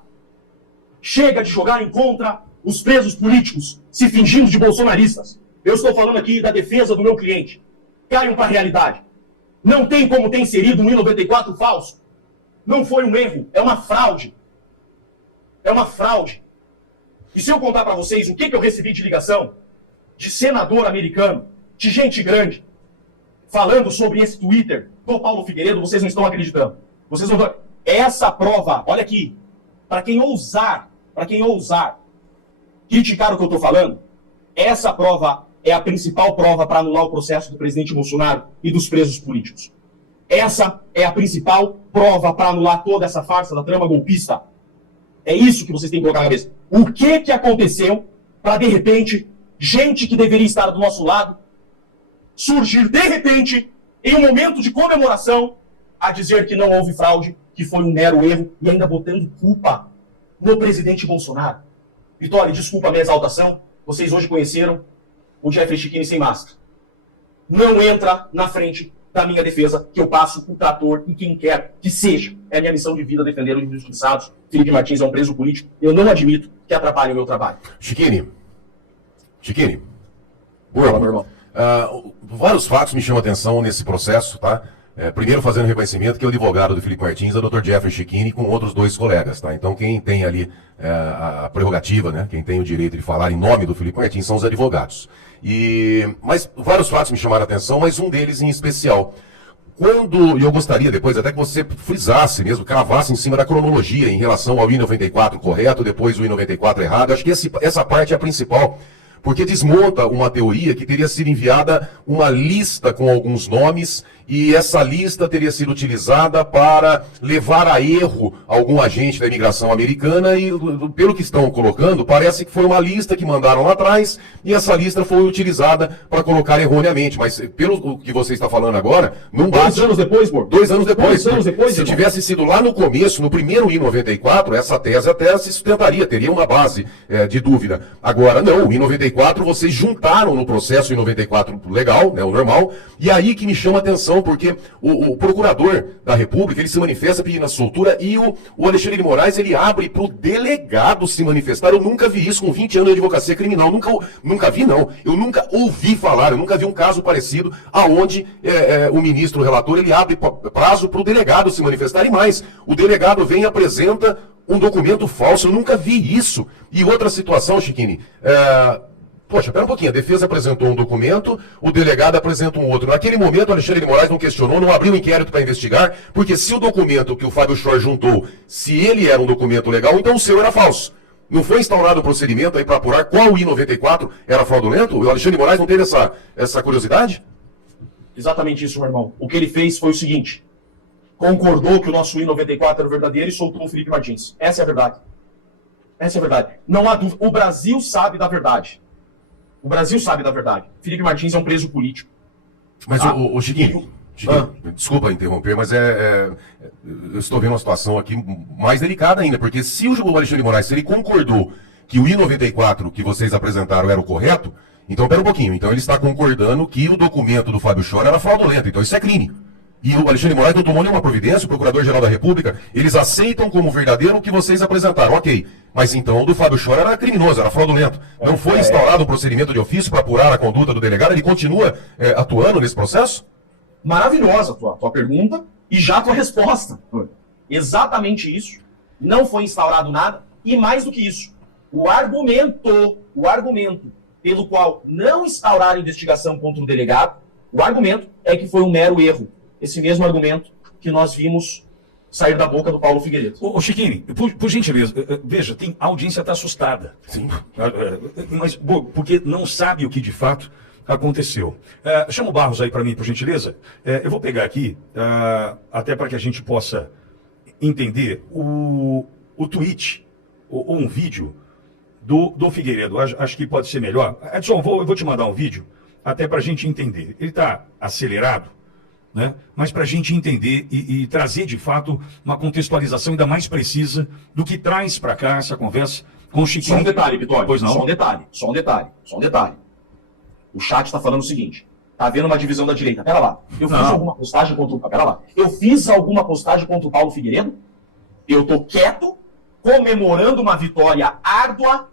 Chega de jogarem contra os presos políticos, se fingindo de bolsonaristas. Eu estou falando aqui da defesa do meu cliente. Caiam para a realidade. Não tem como ter inserido um I-94 falso. Não foi um erro, é uma fraude. É uma fraude. E se eu contar para vocês o que eu recebi de ligação de senador americano, de gente grande, falando sobre esse Twitter do Paulo Figueiredo, vocês não estão acreditando. Vocês não estão... Essa prova, olha aqui, para quem ousar criticar o que eu estou falando, essa prova é a principal prova para anular o processo do presidente Bolsonaro e dos presos políticos. Essa é a principal prova para anular toda essa farsa da trama golpista. É isso que vocês têm que colocar na cabeça. O que aconteceu para, de repente, gente que deveria estar do nosso lado, surgir, de repente, em um momento de comemoração, a dizer que não houve fraude, que foi um mero erro, e ainda botando culpa no presidente Bolsonaro. Vitória, desculpa a minha exaltação, vocês hoje conheceram o Jeffrey Chiquini sem máscara. Não entra na frente da minha defesa, que eu passo o trator e quem quer que seja. É a minha missão de vida defender os injustiçados. Felipe Martins é um preso político. Eu não admito que atrapalhe o meu trabalho. Chiquini. Fala, meu irmão. Vários fatos me chamam a atenção nesse processo, tá? Primeiro, fazendo reconhecimento que o advogado do Felipe Martins é o Dr. Jeffrey Chiquini com outros 2 colegas, tá? Então, quem tem ali a prerrogativa, né? Quem tem o direito de falar em nome do Felipe Martins são os advogados. Mas vários fatos me chamaram a atenção, mas um deles em especial. E eu gostaria depois até que você frisasse mesmo, cravasse em cima da cronologia em relação ao I-94 correto, depois o I-94 errado. Acho que essa parte é a principal, porque desmonta uma teoria que teria sido enviada uma lista com alguns nomes e essa lista teria sido utilizada para levar a erro algum agente da imigração americana e, pelo que estão colocando, parece que foi uma lista que mandaram lá atrás e essa lista foi utilizada para colocar erroneamente. Mas pelo que você está falando agora, não bate. 2 anos depois, Mor? 2 anos depois. 2 anos depois, se irmão. tivesse sido lá no começo, no primeiro I-94, essa tese até se sustentaria, teria uma base de dúvida. Agora, não, o I-94 vocês juntaram no processo I-94 legal, né, o normal, e aí que me chama a atenção, porque o procurador da República, ele se manifesta pedindo a soltura e o Alexandre de Moraes, ele abre para o delegado se manifestar. Eu nunca vi isso com 20 anos de advocacia criminal, nunca vi não, eu nunca ouvi falar, eu nunca vi um caso parecido aonde o ministro, o relator, ele abre prazo para o delegado se manifestar e mais, o delegado vem e apresenta um documento falso, eu nunca vi isso. E outra situação, Chiquini, poxa, pera um pouquinho, a defesa apresentou um documento, o delegado apresenta um outro. Naquele momento, o Alexandre de Moraes não questionou, não abriu um inquérito para investigar, porque se o documento que o Fábio Schor juntou, se ele era um documento legal, então o seu era falso. Não foi instaurado o procedimento aí para apurar qual I-94 era fraudulento? O Alexandre de Moraes não teve essa curiosidade? Exatamente isso, meu irmão. O que ele fez foi o seguinte: concordou que o nosso I-94 era verdadeiro e soltou o Felipe Martins. Essa é a verdade. Essa é a verdade. Não há dúvida. O Brasil sabe da verdade. O Brasil sabe da verdade. Felipe Martins é um preso político. Mas, o Chiquinho, desculpa interromper, mas eu estou vendo uma situação aqui mais delicada ainda, porque se o Alexandre de Moraes, se ele concordou que o I-94 que vocês apresentaram era o correto, então pera um pouquinho, então ele está concordando que o documento do Fábio Chora era fraudulento, então isso é crime. E o Alexandre de Moraes não tomou nenhuma providência, o Procurador-Geral da República, eles aceitam como verdadeiro o que vocês apresentaram, ok. Mas então o do Fábio Chora era criminoso, era fraudulento. Não foi instaurado um procedimento de ofício para apurar a conduta do delegado? Ele continua atuando nesse processo? Maravilhosa a tua pergunta e já a tua resposta. Exatamente isso. Não foi instaurado nada. E mais do que isso, o argumento pelo qual não instauraram investigação contra o delegado, o argumento é que foi um mero erro. Esse mesmo argumento que nós vimos sair da boca do Paulo Figueiredo. Ô Chiquini, por gentileza, veja, a audiência está assustada. Sim. Mas porque não sabe o que de fato aconteceu. Chama o Barros aí para mim, por gentileza. Eu vou pegar aqui, até para que a gente possa entender o tweet, ou um vídeo do Figueiredo. Acho que pode ser melhor. Edson, eu vou te mandar um vídeo, até para a gente entender. Ele está acelerado, né? Mas para a gente entender e trazer de fato uma contextualização ainda mais precisa do que traz para cá essa conversa com o Chiquinho. Só um detalhe, Vitório. Pois não? Só um detalhe. O chat está falando o seguinte: tá havendo uma divisão da direita. Pera lá. Eu fiz alguma postagem contra o... Pera lá. Eu fiz alguma postagem contra o Paulo Figueiredo? Eu tô quieto, comemorando uma vitória árdua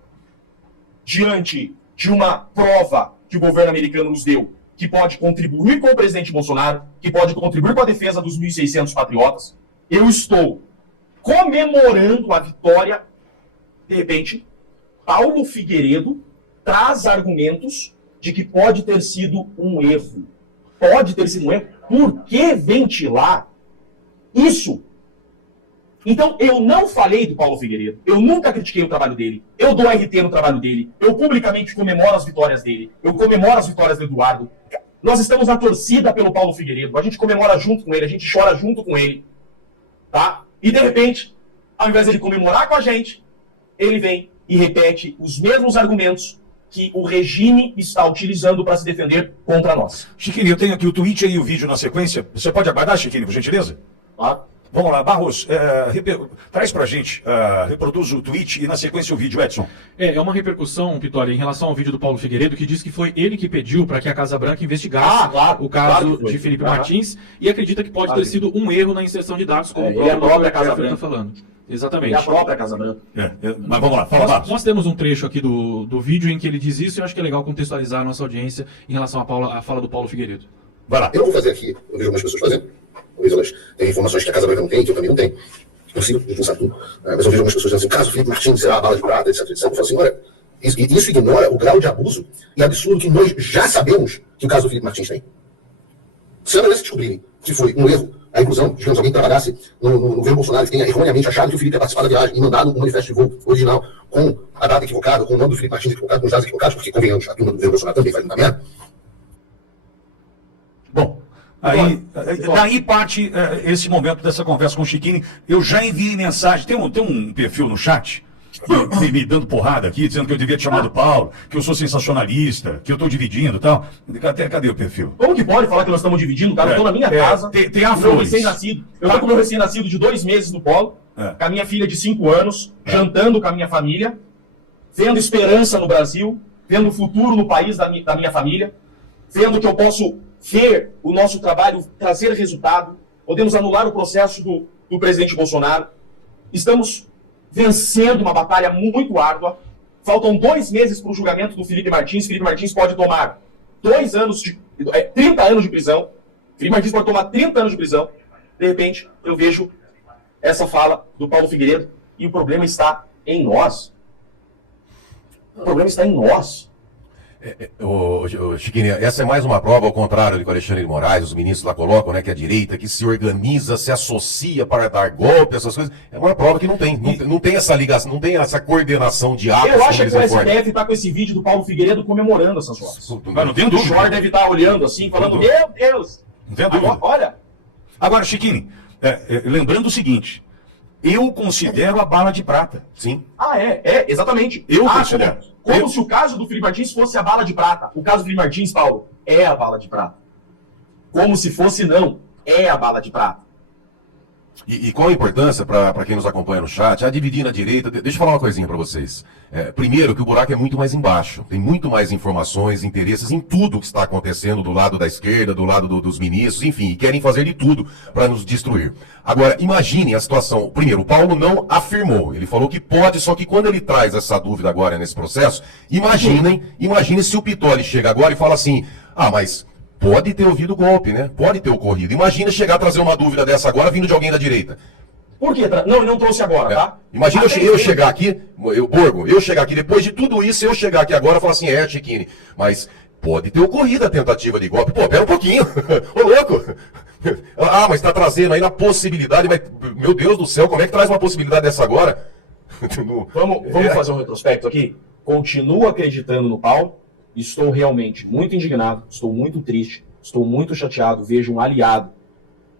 diante de uma prova que o governo americano nos deu, que pode contribuir com o presidente Bolsonaro, que pode contribuir com a defesa dos 1.600 patriotas. Eu estou comemorando a vitória. De repente, Paulo Figueiredo traz argumentos de que pode ter sido um erro. Pode ter sido um erro. Por que ventilar isso? Então, eu não falei do Paulo Figueiredo. Eu nunca critiquei o trabalho dele. Eu dou RT no trabalho dele. Eu publicamente comemoro as vitórias dele. Eu comemoro as vitórias do Eduardo. Nós estamos na torcida pelo Paulo Figueiredo. A gente comemora junto com ele. A gente chora junto com ele. Tá? E, de repente, ao invés de ele comemorar com a gente, ele vem e repete os mesmos argumentos que o regime está utilizando para se defender contra nós. Chiquini, eu tenho aqui o tweet e o vídeo na sequência. Você pode aguardar, Chiquini, por gentileza? Tá? Vamos lá, Barros, traz pra gente, reproduz o tweet e na sequência o vídeo, Edson. É uma repercussão, Pitori, em relação ao vídeo do Paulo Figueiredo, que diz que foi ele que pediu para que a Casa Branca investigasse o caso de Felipe Martins e acredita que pode ter sido um erro na inserção de dados, como o próprio Casa Branca está falando. Exatamente. E a própria Casa Branca. Mas vamos lá, fala, Barros. Nós temos um trecho aqui do vídeo em que ele diz isso e eu acho que é legal contextualizar a nossa audiência em relação à fala do Paulo Figueiredo. Vai lá. Eu não vou fazer aqui, eu vejo algumas pessoas fazendo. Talvez elas tenham informações que a Casa Branca não tem, que eu também não tenho. É possível, a gente não sabe tudo. Mas eu vejo algumas pessoas dizendo assim, caso Felipe Martins será a bala de prata, etc, etc. Eu falo assim, olha, isso ignora o grau de abuso e absurdo que nós já sabemos que o caso do Felipe Martins tem. Se a analista descobrirem que foi um erro, a inclusão, digamos, alguém que trabalhasse no governo Bolsonaro, que tenha erroneamente achado que o Felipe ia participar da viagem e mandado um manifesto de voo original com a data equivocada, com o nome do Felipe Martins equivocado, com os dados equivocados, porque, convenhamos, a turma do governo Bolsonaro também faz muita merda. Bom, daí parte esse momento dessa conversa com o Chiquini. Eu já enviei mensagem, tem um perfil no chat me dando porrada aqui, dizendo que eu devia te chamar do Paulo, que eu sou sensacionalista, que eu estou dividindo e tal. Cadê o perfil? Como que pode falar que nós estamos dividindo, cara? Eu estou na minha casa, tem a com meu recém-nascido. Eu estou com meu recém-nascido de 2 meses no colo, com a minha filha de 5 anos, jantando com a minha família, vendo esperança no Brasil, vendo o futuro no país da minha família, vendo que eu posso ver o nosso trabalho trazer resultado, podemos anular o processo do presidente Bolsonaro. Estamos vencendo uma batalha muito árdua. Faltam 2 meses para o julgamento do Felipe Martins. Felipe Martins pode tomar 30 anos de prisão. Felipe Martins pode tomar 30 anos de prisão. De repente, eu vejo essa fala do Paulo Figueiredo e o problema está em nós. O problema está em nós. Chiquinha, essa é mais uma prova ao contrário do que o Alexandre de Moraes, os ministros lá colocam, né, que a direita que se organiza, se associa para dar golpe, essas coisas, é uma prova que não tem essa ligação, não tem essa coordenação de atos. Eu acho que o STF está com esse vídeo do Paulo Figueiredo comemorando essas horas. Mas não tem dúvida. O Jorge deve estar olhando assim, falando, meu Deus! Não tem dúvida. Olha! Agora, Chiquini, lembrando o seguinte, Eu considero a bala de prata. Sim. Exatamente. Eu considero. Como se o caso do Felipe Martins fosse a bala de prata. O caso do Felipe Martins, Paulo, é a bala de prata. Como se fosse não, é a bala de prata. E qual a importância, para quem nos acompanha no chat, dividir na direita? Deixa eu falar uma coisinha para vocês. Primeiro, que o buraco é muito mais embaixo. Tem muito mais informações, interesses em tudo que está acontecendo do lado da esquerda, do lado dos ministros, enfim, e querem fazer de tudo para nos destruir. Agora, imaginem a situação. Primeiro, o Paulo não afirmou. Ele falou que pode, só que quando ele traz essa dúvida agora nesse processo, imaginem se o Pittoli chega agora e fala assim, mas... pode ter ouvido o golpe, né? Pode ter ocorrido. Imagina chegar a trazer uma dúvida dessa agora vindo de alguém da direita. Por quê? Não, ele não trouxe agora, tá? Imagina eu chegar aqui, Borgo, eu chegar aqui, depois de tudo isso, eu chegar aqui agora e falar assim, Chiquini, mas pode ter ocorrido a tentativa de golpe. Pô, pera um pouquinho. Ô, louco. Mas tá trazendo aí na possibilidade, mas, meu Deus do céu, como é que traz uma possibilidade dessa agora? Vamos fazer um retrospecto aqui? Continuo acreditando no Paulo. Estou realmente muito indignado, estou muito triste, estou muito chateado. Vejo um aliado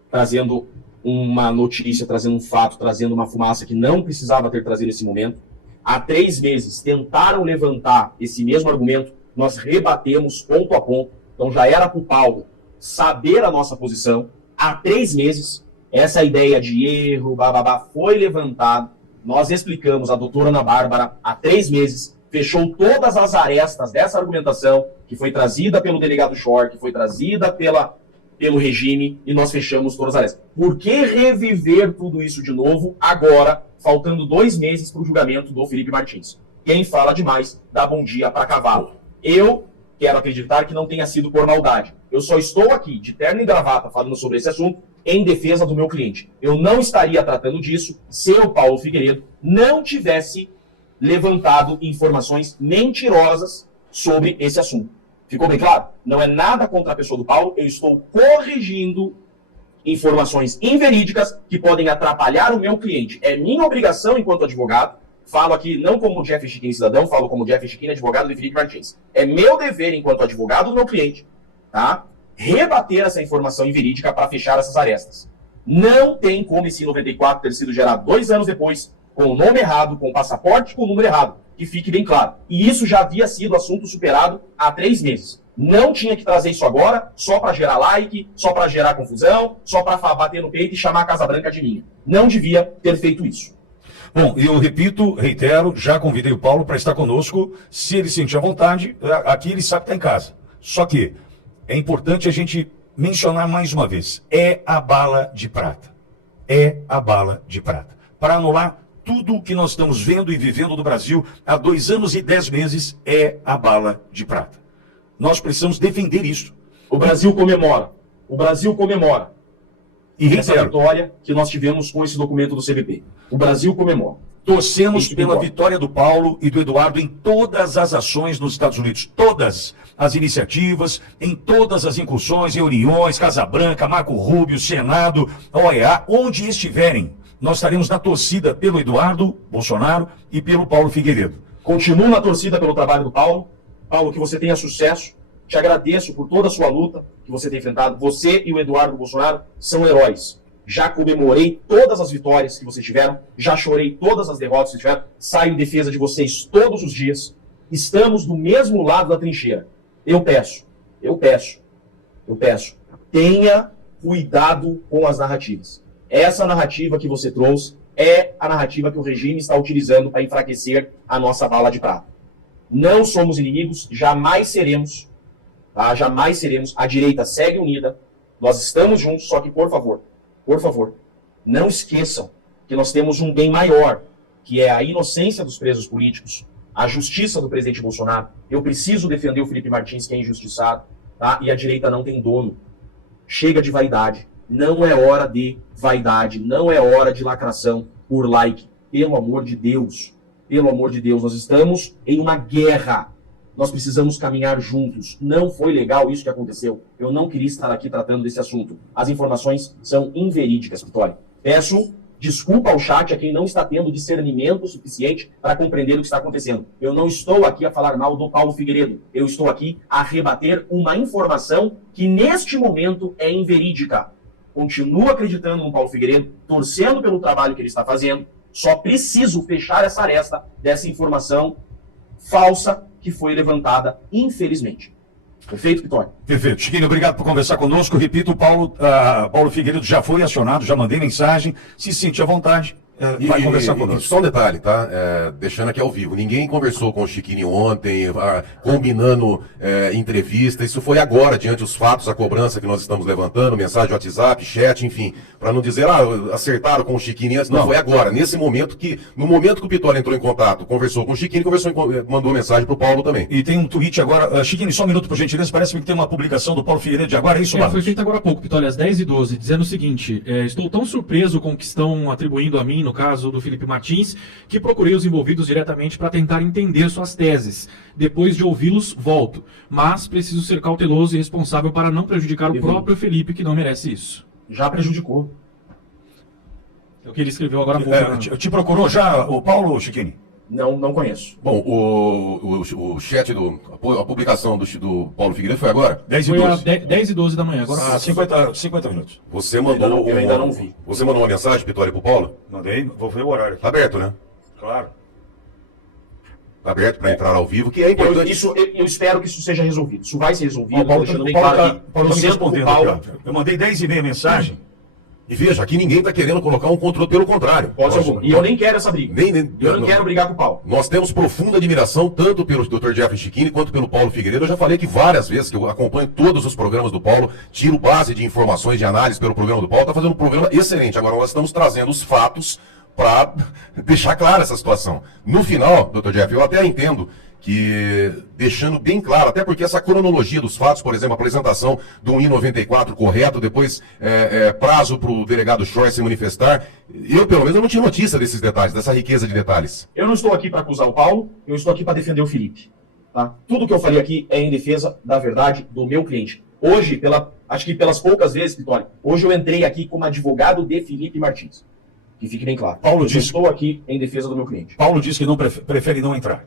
trazendo uma notícia, trazendo um fato, trazendo uma fumaça que não precisava ter trazido nesse momento. Há 3 meses tentaram levantar esse mesmo argumento, nós rebatemos ponto a ponto. Então já era para o Paulo saber a nossa posição. Há 3 meses, essa ideia de erro, foi levantada. Nós explicamos, a doutora Ana Bárbara, há 3 meses, fechou todas as arestas dessa argumentação, que foi trazida pelo delegado Schor, que foi trazida pelo regime, e nós fechamos todas as arestas. Por que reviver tudo isso de novo, agora, faltando 2 meses para o julgamento do Felipe Martins? Quem fala demais, dá bom dia para cavalo. Eu quero acreditar que não tenha sido por maldade. Eu só estou aqui, de terno e gravata, falando sobre esse assunto, em defesa do meu cliente. Eu não estaria tratando disso se o Paulo Figueiredo não tivesse levantado informações mentirosas sobre esse assunto. Ficou bem claro? Não é nada contra a pessoa do Paulo, eu estou corrigindo informações inverídicas que podem atrapalhar o meu cliente. É minha obrigação enquanto advogado, falo aqui não como Jeff Chiquini cidadão, falo como Jeff Chiquini, advogado de Felipe Martins. É meu dever enquanto advogado do meu cliente, tá? Rebater essa informação inverídica para fechar essas arestas. Não tem como esse 94 ter sido gerado 2 anos depois, com o nome errado, com o passaporte com o número errado. Que fique bem claro. E isso já havia sido assunto superado há 3 meses. Não tinha que trazer isso agora, só para gerar like, só para gerar confusão, só para bater no peito e chamar a Casa Branca de minha. Não devia ter feito isso. Bom, eu repito, reitero, já convidei o Paulo para estar conosco. Se ele sentir à vontade, aqui ele sabe que está em casa. Só que é importante a gente mencionar mais uma vez. É a bala de prata. É a bala de prata. Para anular tudo o que nós estamos vendo e vivendo no Brasil há 2 anos e 10 meses, é a bala de prata. Nós precisamos defender isso. O Brasil comemora. O Brasil comemora. E essa vitória que nós tivemos com esse documento do CBP. O Brasil comemora. Torcemos pela vitória do Paulo e do Eduardo em todas as ações nos Estados Unidos. Todas as iniciativas, em todas as incursões, reuniões, Casa Branca, Marco Rubio, Senado, OEA, onde estiverem. Nós estaremos na torcida pelo Eduardo Bolsonaro e pelo Paulo Figueiredo. Continuo na torcida pelo trabalho do Paulo. Paulo, que você tenha sucesso. Te agradeço por toda a sua luta que você tem enfrentado. Você e o Eduardo Bolsonaro são heróis. Já comemorei todas as vitórias que vocês tiveram. Já chorei todas as derrotas que vocês tiveram. Saio em defesa de vocês todos os dias. Estamos do mesmo lado da trincheira. Eu peço. Tenha cuidado com as narrativas. Essa narrativa que você trouxe é a narrativa que o regime está utilizando para enfraquecer a nossa bala de prata. Não somos inimigos, jamais seremos, tá? Jamais seremos. A direita segue unida, nós estamos juntos, só que, por favor, não esqueçam que nós temos um bem maior, que é a inocência dos presos políticos, a justiça do presidente Bolsonaro. Eu preciso defender o Felipe Martins, que é injustiçado, tá? E a direita não tem dono. Chega de vaidade. Não é hora de vaidade, não é hora de lacração por like. Pelo amor de Deus, nós estamos em uma guerra. Nós precisamos caminhar juntos. Não foi legal isso que aconteceu. Eu não queria estar aqui tratando desse assunto. As informações são inverídicas, Vitória. Peço desculpa ao chat a quem não está tendo discernimento suficiente para compreender o que está acontecendo. Eu não estou aqui a falar mal do Paulo Figueiredo. Eu estou aqui a rebater uma informação que neste momento é inverídica. continuo acreditando no Paulo Figueiredo, torcendo pelo trabalho que ele está fazendo, só preciso fechar essa aresta dessa informação falsa que foi levantada, infelizmente. Perfeito, Vitória? Perfeito. Chiquinho, obrigado por conversar conosco. Repito, Paulo Figueiredo já foi acionado, já mandei mensagem. Se sentir à vontade, vai conversar conosco. Só um detalhe, tá? Deixando aqui ao vivo. Ninguém conversou com o Chiquinho ontem, combinando entrevista. Isso foi agora, diante dos fatos, a cobrança que nós estamos levantando, mensagem WhatsApp, chat, enfim. Para não dizer, acertaram com o Chiquinho antes. Não, foi agora. Nesse momento no momento que o Pistola entrou em contato, conversou com o Chiquinho, mandou mensagem pro Paulo também. E tem um tweet agora. Chiquinho, só um minuto, por gentileza. Parece que tem uma publicação do Paulo Figueiredo de agora. É isso, Foi feita agora há pouco, Pistola, às 10h12, dizendo o seguinte: estou tão surpreso com o que estão atribuindo a mim, no caso do Felipe Martins, que procurei os envolvidos diretamente para tentar entender suas teses. Depois de ouvi-los, volto. Mas preciso ser cauteloso e responsável para não prejudicar o próprio Felipe, que não merece isso. Já prejudicou. É o que ele escreveu agora há pouco. Te procurou já o Paulo, Chiquini? Não conheço. Bom, o chat, a publicação do Paulo Figueiredo foi agora? 10h12. Foi às 10h12 da manhã, agora 50 minutos. Você mandou eu ainda não vi. Você mandou uma mensagem, Pitória, pro Paulo? Mandei, vou ver o horário aqui. Tá aberto, né? Claro. Tá aberto para entrar ao vivo, que é importante. Eu espero que isso seja resolvido. Isso vai ser resolvido. Paulo tá me respondendo aqui, ó. Paulo. Eu mandei 10h30 mensagem. E veja, aqui ninguém está querendo colocar um controle, pelo contrário. E eu nem quero essa briga. Eu não quero brigar com o Paulo. Nós temos profunda admiração, tanto pelo Dr. Jeffrey Chiquini quanto pelo Paulo Figueiredo. Eu já falei que várias vezes que eu acompanho todos os programas do Paulo, tiro base de informações, de análise pelo programa do Paulo, está fazendo um programa excelente. Agora nós estamos trazendo os fatos para deixar clara essa situação. No final, Dr. Jeffrey, eu até entendo que, deixando bem claro, até porque essa cronologia dos fatos, por exemplo, a apresentação do I-94 correto, depois prazo para o delegado Choi se manifestar, eu, pelo menos, não tinha notícia desses detalhes, dessa riqueza de detalhes. Eu não estou aqui para acusar o Paulo, eu estou aqui para defender o Felipe. Tá? Tudo que eu falei aqui é em defesa da verdade do meu cliente. Hoje, acho que pelas poucas vezes, Vitória, hoje eu entrei aqui como advogado de Felipe Martins. Que fique bem claro. Paulo estou aqui em defesa do meu cliente. Paulo disse que não prefere não entrar.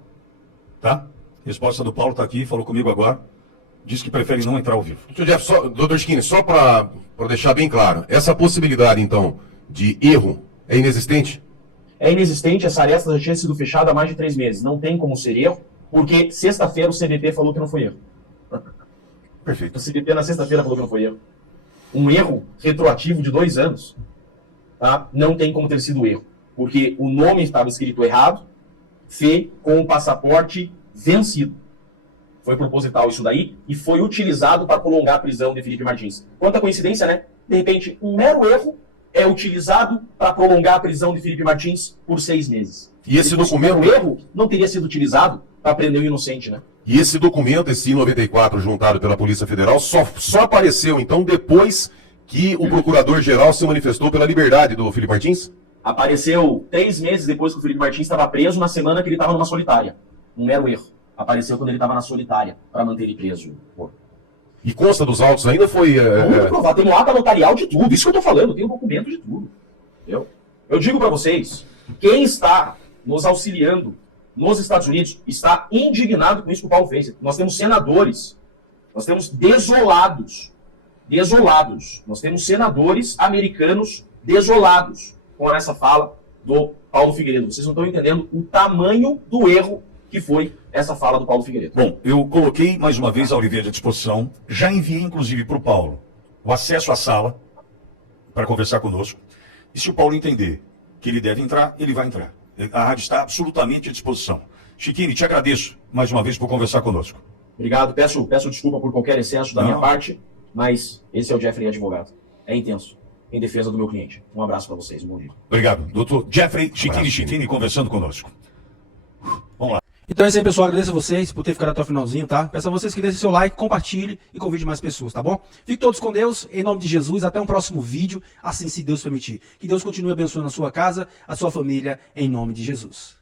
Tá? Resposta do Paulo está aqui, falou comigo agora. Diz que prefere não entrar ao vivo. Dr. Chiquini, só para deixar bem claro, essa possibilidade, então, de erro é inexistente? É inexistente, essa aresta já tinha sido fechada há mais de 3 meses. Não tem como ser erro, porque sexta-feira o CBP falou que não foi erro. Perfeito. O CBP na sexta-feira falou que não foi erro. Um erro retroativo de 2 anos, tá? Não tem como ter sido erro, porque o nome estava escrito errado, Fê com o passaporte vencido. Foi proposital isso daí e foi utilizado para prolongar a prisão de Felipe Martins. Quanta coincidência, né? De repente, um mero erro é utilizado para prolongar a prisão de Felipe Martins por 6 meses. E esse documento... O erro não teria sido utilizado para prender o inocente, né? E esse documento, esse I-94 juntado pela Polícia Federal, só apareceu, então, depois que o Procurador-Geral se manifestou pela liberdade do Felipe Martins? Apareceu 3 meses depois que o Felipe Martins estava preso, na semana que ele estava numa solitária. Um mero erro. Apareceu quando ele estava na solitária, para manter ele preso. Pô. E consta dos autos ainda? Foi... Muito provado. Tem um ata notarial de tudo. Isso que eu estou falando. Tem um documento de tudo. Eu digo para vocês, quem está nos auxiliando nos Estados Unidos está indignado com isso que o Paulo fez. Nós temos senadores. Nós temos desolados. Nós temos senadores americanos desolados com essa fala do Paulo Figueiredo. Vocês não estão entendendo o tamanho do erro que foi essa fala do Paulo Figueiredo. Bom, eu coloquei mais uma vez a Oliveira à disposição, já enviei inclusive para o Paulo o acesso à sala para conversar conosco, e se o Paulo entender que ele deve entrar, ele vai entrar. A rádio está absolutamente à disposição. Chiquini, te agradeço mais uma vez por conversar conosco. Obrigado, peço desculpa por qualquer excesso da minha parte, mas esse é o Jeffrey Advogado. É intenso. Em defesa do meu cliente. Um abraço para vocês. Um bom dia. Obrigado. Doutor Jeffrey Chiquini conversando conosco. Vamos lá. Então é isso aí, pessoal. Agradeço a vocês por ter ficado até o finalzinho, tá? Peço a vocês que deixem seu like, compartilhe e convide mais pessoas, tá bom? Fiquem todos com Deus, em nome de Jesus. Até um próximo vídeo, assim se Deus permitir. Que Deus continue abençoando a sua casa, a sua família, em nome de Jesus.